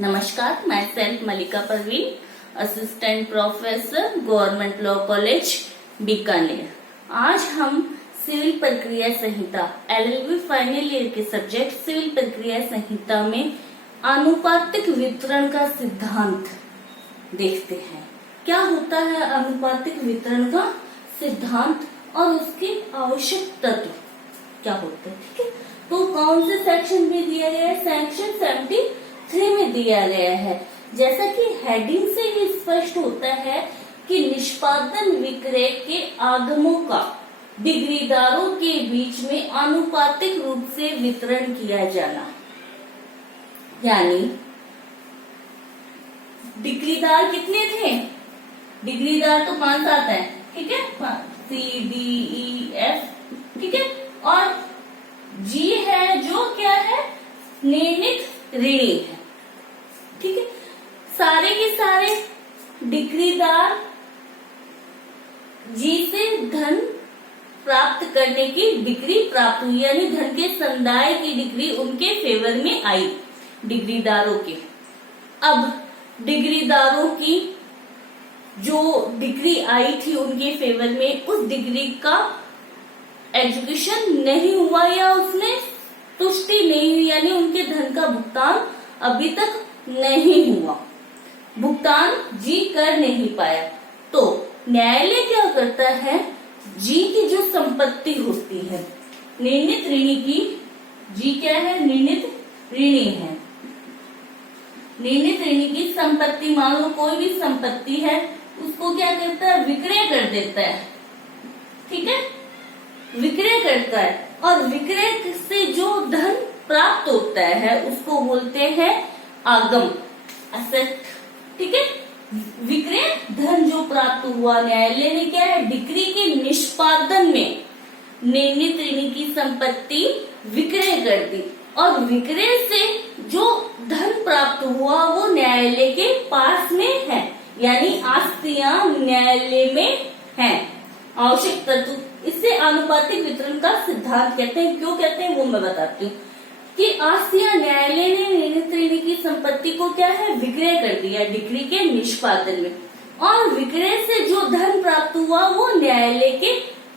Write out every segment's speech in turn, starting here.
नमस्कार, मैं self Malika Parveen, assistant professor, government law college Bikaner. आज हम सिविल प्रक्रिया संहिता LLB फाइनल ईयर के सब्जेक्ट सिविल प्रक्रिया संहिता में आनुपातिक वितरण का सिद्धांत देखते हैं। क्या होता है आनुपातिक वितरण का सिद्धांत और उसके आवश्यक तत्व क्या होते हैं, ठीक है। तो कौन से सेक्शन में दिया गया है? सेक्शन 73 में दिया गया है। जैसा कि हेडिंग से ही स्पष्ट होता है कि निष्पादन विक्रय के आगमों का डिग्रीदारों के बीच में आनुपातिक रूप से वितरण किया जाना, यानी डिग्रीदार कितने थे? डिग्रीदार तो 5-7 है, ठीक है, CDEF, ठीक है। और G है जो क्या है? निर्णित ऋणी है, ठीक है। सारे के सारे डिग्रीदार G से धन प्राप्त करने की डिग्री प्राप्त हुई, यानी धन के संदाय की डिग्री उनके फेवर में आई, डिग्रीदारों के। अब डिग्रीदारों की जो डिग्री आई थी उनके फेवर में, उस डिग्री का एग्जीक्यूशन नहीं हुआ या उसमें तुष्टि नहीं हुई, यानी उनके धन का भुगतान अभी तक नहीं हुआ, भुगतान जी कर नहीं पाया। तो न्यायालय क्या करता है? जी की जो संपत्ति होती है निर्णित ऋणी की, जी क्या है? निर्णित ऋणी है। निर्णित ऋणी की संपत्ति, मान लो कोई भी संपत्ति है, उसको क्या करता है? विक्रय कर देता है, ठीक है, विक्रय करता है। और विक्रय से जो धन प्राप्त होता है उसको बोलते हैं आगम, असेट, ठीक है। विक्रय धन जो प्राप्त हुआ, न्यायालय ने क्या है? डिग्री के निष्पादन में निर्णित ऋणी की संपत्ति विक्रय कर दी, और विक्रय से जो धन प्राप्त हुआ वो न्यायालय के पास में है, यानी आस्तियां न्यायालय में हैं। आवश्यक तत्व, इससे आनुपातिक वितरण का सिद्धांत कहते हैं। क्यों कहते हैं वो मैं बताती हूँ कि आस्तियां न्यायालय ने निर्णित ऋणी की संपत्ति को क्या है? विक्रय कर दिया डिग्री के निष्पादन में, और विक्रय से जो धन प्राप्त हुआ वो न्यायालय के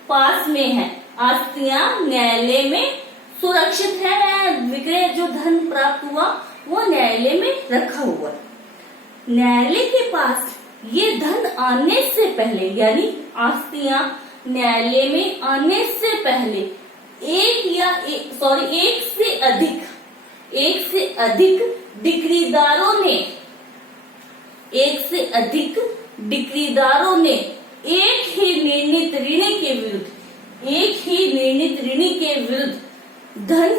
पास में है। आस्तियां न्यायालय में सुरक्षित है, विक्रय जो धन प्राप्त हुआ वो न्यायालय में रखा हुआ। न्यायालय के पास ये धन आने से पहले, यानी आस्तियां न्यायालय में आने से पहले एक से अधिक डिग्रीदारों ने एक ही निर्णित ऋणी के विरुद्ध धन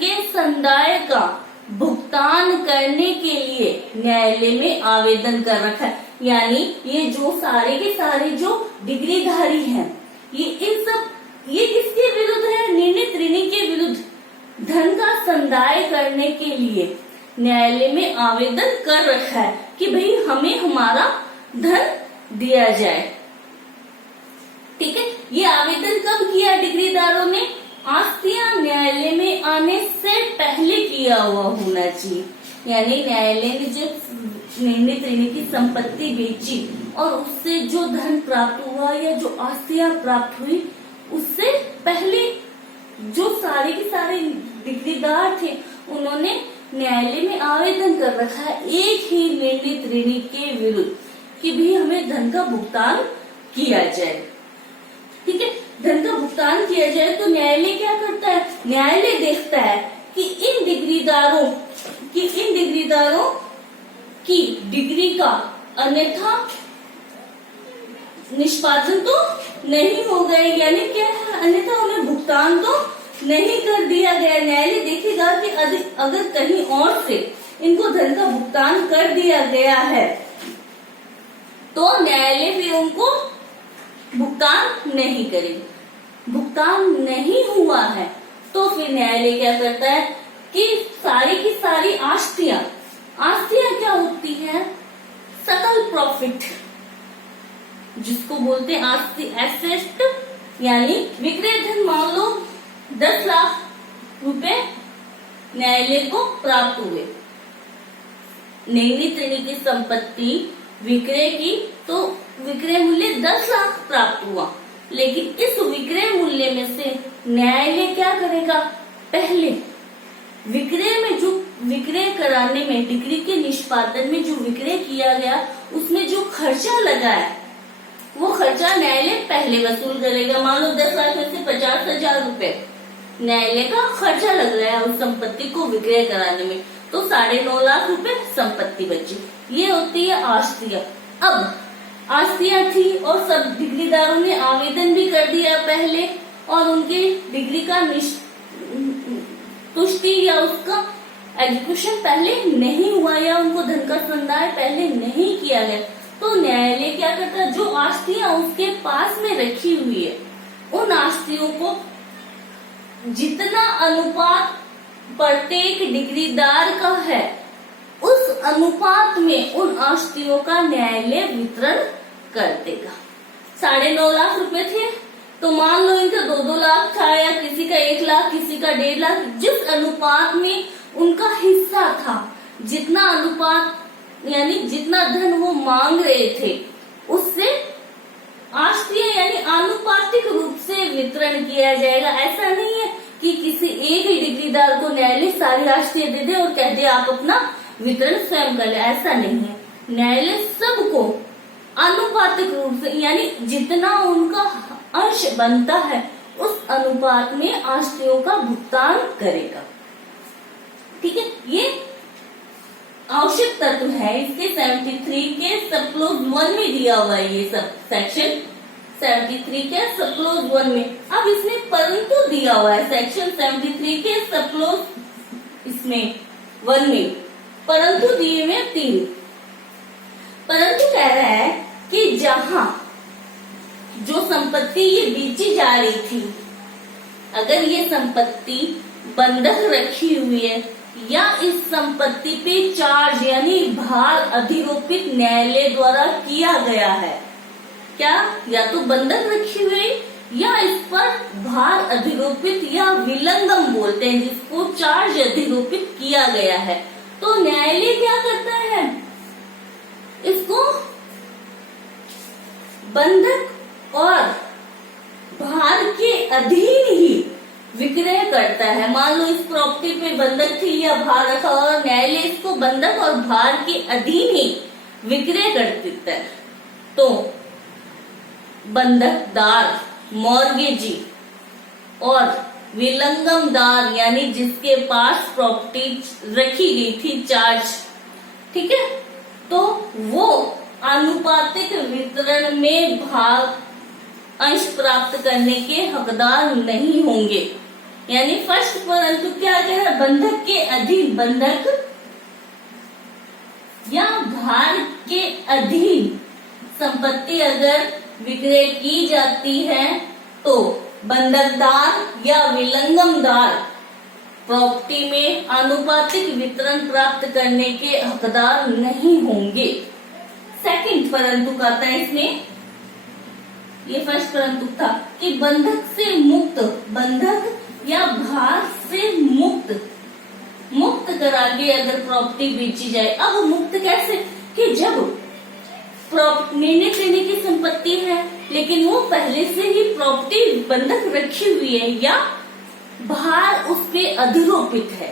के संदाय का भुगतान करने के लिए न्यायालय में आवेदन कर रखा है। यानी ये जो सारे के सारे जो डिग्रीधारी हैं, ये किसके विरुद्ध है? निर्णित ऋणी के विरुद्ध धन का संदाय करने के लिए न्यायालय में आवेदन कर रखा है कि भाई हमें हमारा धन दिया जाए, ठीक है। ये आवेदन कब किया डिग्रीदारों ने? आस्तियां न्यायालय में आने से पहले किया हुआ होना चाहिए, यानी न्यायालय ने जब निर्णित ऋणी की संपत्ति बेची और उससे जो धन प्राप्त हुआ या जो आस्तियां प्राप्त हुई, उससे पहले जो सारे के सारे डिग्रीदार थे उन्होंने न्यायालय में आवेदन कर रखा है एक ही निर्णित ऋणी के विरुद्ध कि भाई हमें धन का भुगतान किया जाए, ठीक है। धन का भुगतान किया जाए तो न्यायालय क्या करता है? न्यायालय देखता है कि इन डिग्रीदारों की डिग्री का अन्यथा निष्पादन तो नहीं हो गए, यानी क्या है? अन्यथा उन्हें भुगतान तो नहीं कर दिया गया। न्यायालय देखेगा कि अगर कहीं और से इनको धन का भुगतान कर दिया गया है तो न्यायालय फिर उनको भुगतान नहीं करेगा। भुगतान नहीं हुआ है तो फिर न्यायालय क्या करता है कि सारी की सारी आस्तियां क्या होती है? सकल प्रॉफिट, जिसको बोलते हैं आस्ति एसेट, यानी विक्रय धन मान लो 10 लाख रुपए न्यायालय को प्राप्त हुए। नैमित ऋणी की संपत्ति विक्रय की तो विक्रय मूल्य 10 लाख प्राप्त हुआ, लेकिन इस विक्रय मूल्य में से न्यायालय क्या करेगा, पहले विक्रय में जो विक्रय कराने में डिग्री के निष्पादन में जो विक्रय किया गया उसमें जो खर्चा लगा है वो खर्चा न्यायालय पहले वसूल करेगा। मान लो 10 लाख में से 50,000 रुपए न्यायालय का खर्चा लग रहा है उस संपत्ति को विक्रय कराने में, तो 9.5 लाख रुपए संपत्ति बची। ये होती है आस्तियां। अब आस्तियां थी और सब डिग्रीदारों ने आवेदन भी कर दिया पहले, और उनकी डिग्री का तुष्टि या उसका एग्जीक्यूशन पहले नहीं हुआ या उनको धन का संदाय पहले नहीं किया गया, तो न्यायालय क्या करता है, जो आस्तियां उसके पास में रखी हुई है उन आस्तियों को जितना अनुपात प्रत्येक डिग्रीदार का है उस अनुपात में उन आस्तियों का न्यायालय वितरण कर देगा। 9.5 लाख रुपए थे तो मान लो इनका 2-2 लाख था, या किसी का 1 लाख, किसी का 1.5 लाख, जिस अनुपात में उनका हिस्सा था, जितना अनुपात यानी जितना धन वो मांग रहे थे उससे आस्तियां यानी आनुपातिक रूप से वितरण किया जाएगा। ऐसा नहीं है कि किसी एक ही डिग्रीदार को न्यायालय सारी आस्तियां दे दे और कह दे आप अपना वितरण स्वयं कर ले, ऐसा नहीं है। न्यायालय सबको आनुपातिक रूप से यानी जितना उनका अंश बनता है उस अनुपात में आस्तियों का भुगतान करेगा। ठीक है, ये आवश्यक तत्व है इसके 73 के सब क्लोज 1 में दिया हुआ है। ये सब सेक्शन 73 के सब क्लोज 1 में। अब इसमें परंतु दिया हुआ है सेक्शन 73 के सब क्लोज इसमें 1 में, परंतु दिए हुए 3। परंतु कह रहा है कि जहां जो संपत्ति ये बेची जा रही थी, अगर ये संपत्ति बंधक रखी हुई है या इस संपत्ति पे चार्ज यानी भार अधिरोपित न्यायालय द्वारा किया गया है, क्या या तो बंधक रखी हुई या इस पर भार अधिरोपित या विलंगम बोलते हैं जिसको चार्ज अधिरोपित किया गया है, तो न्यायालय क्या करता है, इसको बंधक और भार के अधीन ही विक्रय करता है। मान लो इस प्रॉपर्टी पे बंधक थी या भार रखा और न्यायालय इसको बंधक और भार के अधीन ही विक्रय कर देता है, तो बंधकदार मॉर्गेजी और विलंगमदार यानी जिसके पास प्रॉपर्टी रखी गई थी चार्ज, ठीक है, तो वो आनुपातिक वितरण में भाग अंश प्राप्त करने के हकदार नहीं होंगे। यानी फर्स्ट परंतु क्या कह रहा है, बंधक के अधीन, बंधक या भार के अधीन संपत्ति अगर विक्रय की जाती है तो बंधकदार या विलंगमदार प्रॉपर्टी में आनुपातिक वितरण प्राप्त करने के हकदार नहीं होंगे। सेकंड परंतु कहता है इसमें, ये फर्स्ट परंतु था कि बंधक से मुक्त, बंधक या भार से मुक्त करा के अगर प्रॉपर्टी बेची जाए। अब मुक्त कैसे, कि जब निर्णय देने की संपत्ति है लेकिन वो पहले से ही प्रॉपर्टी बंधक रखी हुई है या भार उस पे अधिरोपित है,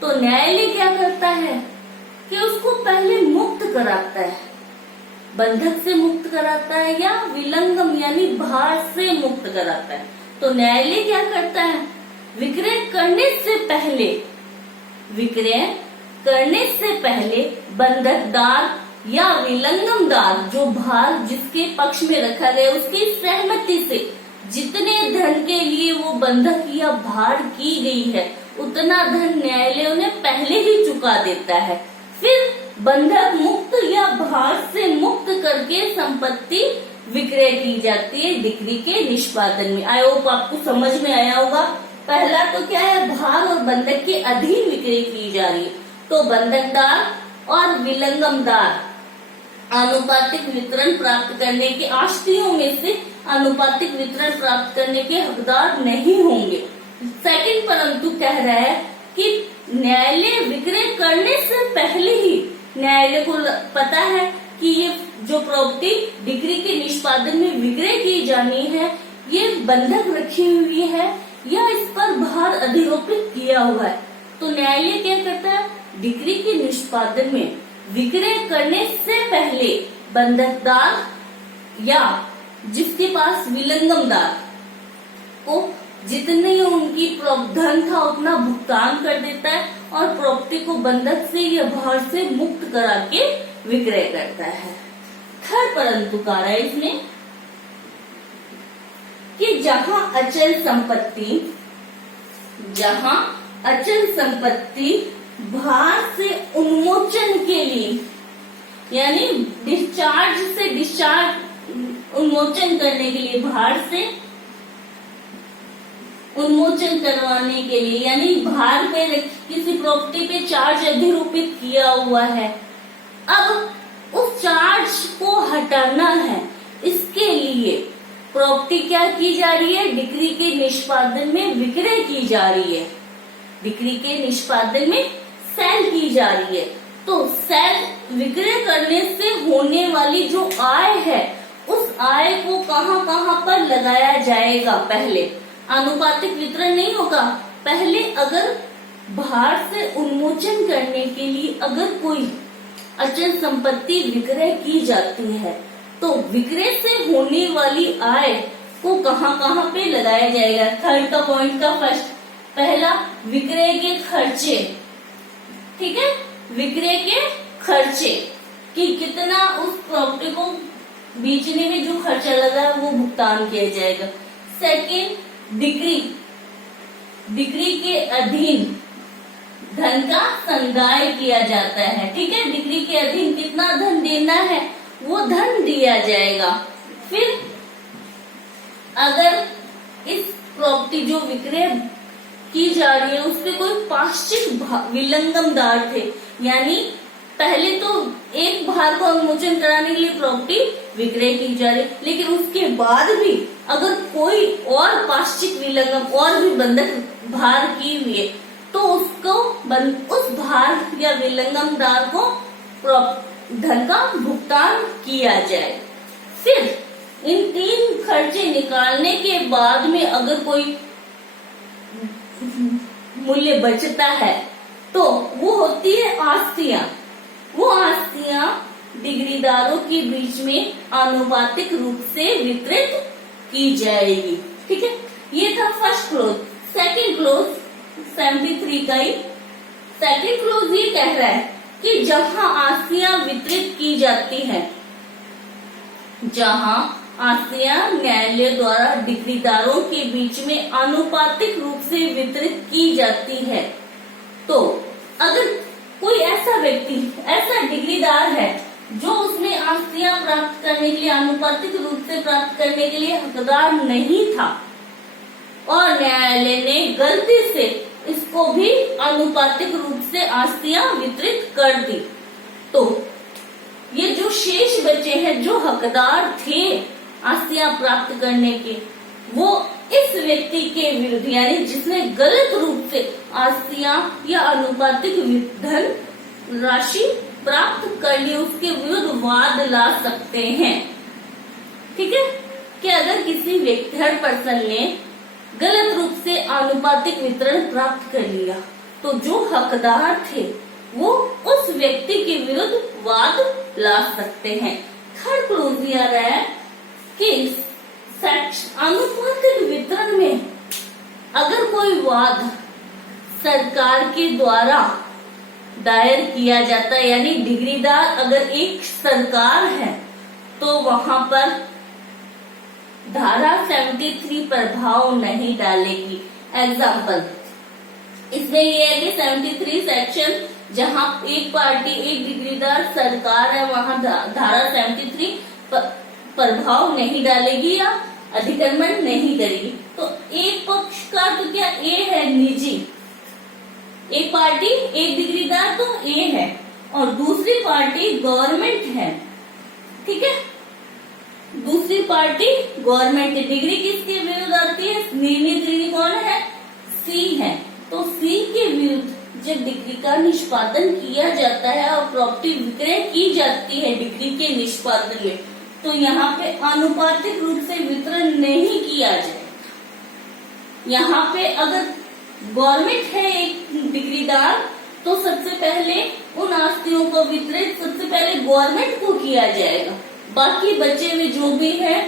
तो न्यायालय क्या करता है कि उसको पहले मुक्त कराता है, बंधक से मुक्त कराता है या विलंगम यानी भार से मुक्त कराता है। तो न्यायालय क्या करता है, विक्रय करने से पहले बंधकदार या विलंगमदार जो भार जिसके पक्ष में रखा गया उसकी सहमति से जितने धन के लिए वो बंधक या भार की गई है उतना धन न्यायालय उन्हें पहले ही चुका देता है। फिर बंधक मुक्त या भार से मुक्त करके संपत्ति विक्रय की जाती है डिग्री के निष्पादन में। आई होप आपको समझ में आया होगा। पहला तो क्या है, भार और बंधक के अधीन विक्रय की जा रही है, तो बंधकदार और विलंगमदार आनुपातिक वितरण प्राप्त करने के आश्रियों में से आनुपातिक वितरण प्राप्त करने के हकदार नहीं होंगे। सेकंड परंतु कह रहा है कि पहले ही न्यायालय को पता है कि ये जो प्रॉपर्टी डिग्री के निष्पादन में विक्रय की जानी है ये बंधक रखी हुई है या इस पर भार अधिरोपित किया हुआ है, तो न्यायालय क्या करता है, डिग्री के निष्पादन में विक्रय करने से पहले बंधकदार या जिसके पास विलंगमदार को जितने उनकी धन था उतना भुगतान कर देता है और प्रॉपर्टी को बंधक से या भार से मुक्त करा के विक्रय करता है। थर्ड परंतु कार है इसमें कि जहां अचल संपत्ति भार से उन्मोचन के लिए यानी डिस्चार्ज उन्मोचन करने के लिए, भार से उन्मोचन करवाने के लिए यानी भार पे किसी प्रॉपर्टी पे चार्ज अधिरोपित किया हुआ है, अब उस चार्ज को हटाना है, इसके लिए प्रॉपर्टी क्या की जा रही है, डिक्री के निष्पादन में विक्रय की जा रही है, डिक्री के निष्पादन में सेल की जा रही है। तो सेल विक्रय करने से होने वाली जो आय है उस आय को कहां कहां पर लगाया जाएगा, पहले आनुपातिक वितरण नहीं होगा, पहले अगर भार से उन्मोचन करने के लिए अगर कोई अचल संपत्ति विक्रय की जाती है तो विक्रय से होने वाली आय को कहां कहां पे लगाया जाएगा। थर्ड का पॉइंट का फर्स्ट पहला विक्रय के खर्चे, ठीक है, विक्रय के खर्चे कि कितना उस प्रॉपर्टी को बेचने में जो खर्चा लगा है वो भुगतान किया जाएगा। सेकेंड डिक्री के अधीन धन का संदाय किया जाता है, ठीक है, डिक्री के अधीन कितना धन देना है वो धन दिया जाएगा। फिर अगर इस प्रॉपर्टी जो विक्रय की जा रही है उस पे कोई पाश्चिक विलंगमदार थे, यानी पहले तो एक भार का उन्मोचन कराने के लिए प्रॉपर्टी विक्रय की जा रही, लेकिन उसके बाद भी अगर कोई और पाश्चिक विलंगम और भी बंधक भार की हुई है तो उसको उस भार या विलंगमदार को धन का भुगतान किया जाए। फिर इन तीन खर्चे निकालने के बाद में अगर कोई मूल्य बचता है तो वो होती है आस्तियां। वो आस्तियां डिग्रीदारों के बीच में आनुपातिक रूप से वितरित की जाएगी, ठीक है। ये था फर्स्ट क्लोज। सेकंड क्लोज 73 का ही सेकंड क्लोज ये कह रहा है कि जहां आस्तियां वितरित की जाती हैं, जहां आस्तियां न्यायालय द्वारा डिग्रीदारों के बीच में आनुपातिक रूप से वितरित की जाती है, तो अगर कोई ऐसा व्यक्ति, ऐसा डिग्रीदार है जो उसने आस्तियां प्राप्त करने के लिए आनुपातिक रूप से प्राप्त करने के लिए हकदार नहीं था और न्यायालय ने गलती से इसको भी आनुपातिक रूप से आस्तियां वितरित कर दी, तो ये जो शेष बचे हैं जो हकदार थे आस्तियां प्राप्त करने के, वो इस व्यक्ति के विरुद्ध यानी जिसने गलत रूप से आस्तियां या आनुपातिक धन राशि प्राप्त कर ली उसके विरुद्ध वाद ला सकते हैं, ठीक है। कि अगर किसी व्यक्ति थर्ड पर्सन ने गलत रूप से आनुपातिक वितरण प्राप्त कर लिया तो जो हकदार थे वो उस व्यक्ति के विरुद्ध वाद ला सकते हैं। थर्ड क्लोज आ रहा है कि आनुपातिक वितरण में अगर कोई वाद सरकार के द्वारा दायर किया जाता है, यानी डिग्रीदार अगर एक सरकार है तो वहां पर धारा 73 प्रभाव नहीं डालेगी। एग्जाम्पल इसमें ये है कि 73 सेक्शन जहां एक पार्टी एक डिग्रीदार सरकार है वहां धारा 73 प्रभाव नहीं डालेगी या अधिक्रमण नहीं करेगी। तो एक पक्ष का तो क्या ए है निजी, एक पार्टी एक डिग्रीदार तो ए है और दूसरी पार्टी गवर्नमेंट है, ठीक है, दूसरी पार्टी गवर्नमेंट की डिग्री किसके विरुद्ध आती है, निर्णय कौन है, सी है, तो सी के विरुद्ध जब डिग्री का निष्पादन किया जाता है और प्रॉपर्टी विक्रय की जाती है डिग्री के निष्पादन में, तो यहाँ पे आनुपातिक रूप से वितरण नहीं किया जाएगा। यहाँ पे अगर गवर्नमेंट है एक डिग्रीदार, तो सबसे पहले उन आस्तियों को वितरित सबसे पहले गवर्नमेंट को किया जाएगा। बाकी बचे हुए जो भी है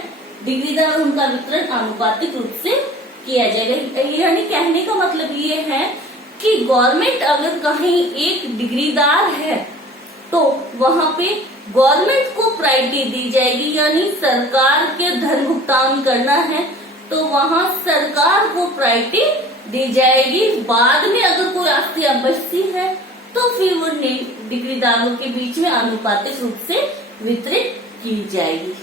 डिग्रीदार, उनका वितरण आनुपातिक रूप से किया जाएगा। यानी कहने का मतलब ये है कि गवर्नमेंट अगर कहीं एक डिग्रीदार है तो वहां पे गवर्नमेंट को प्रायोरिटी दी जाएगी, यानी सरकार के धन भुगतान करना है तो वहां सरकार को प्रायोरिटी दी जाएगी। बाद में अगर कोई आस्तियां बचती है तो फिर वो डिग्रीदारों के बीच में आनुपातिक रूप से वितरित की जाएगी।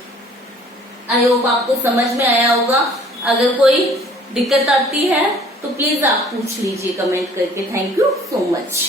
आई होप आपको समझ में आया होगा। अगर कोई दिक्कत आती है तो प्लीज आप पूछ लीजिए कमेंट करके। Thank you so much.